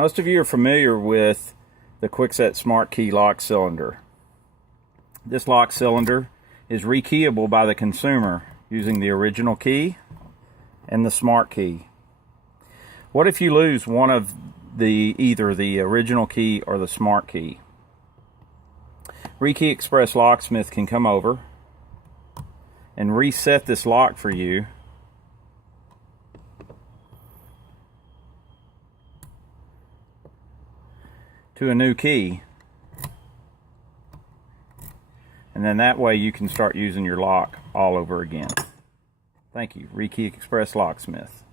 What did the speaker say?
Most of you are familiar with the Kwikset Smart Key lock cylinder. This lock cylinder is rekeyable by the consumer using the original key and the smart key. What if you lose one of either the original key or the smart key? Rekey Xpress Locksmith can come over and reset this lock for you to a new key, and then that way you can start using your lock all over again. Thank you, Rekey Xpress Locksmith.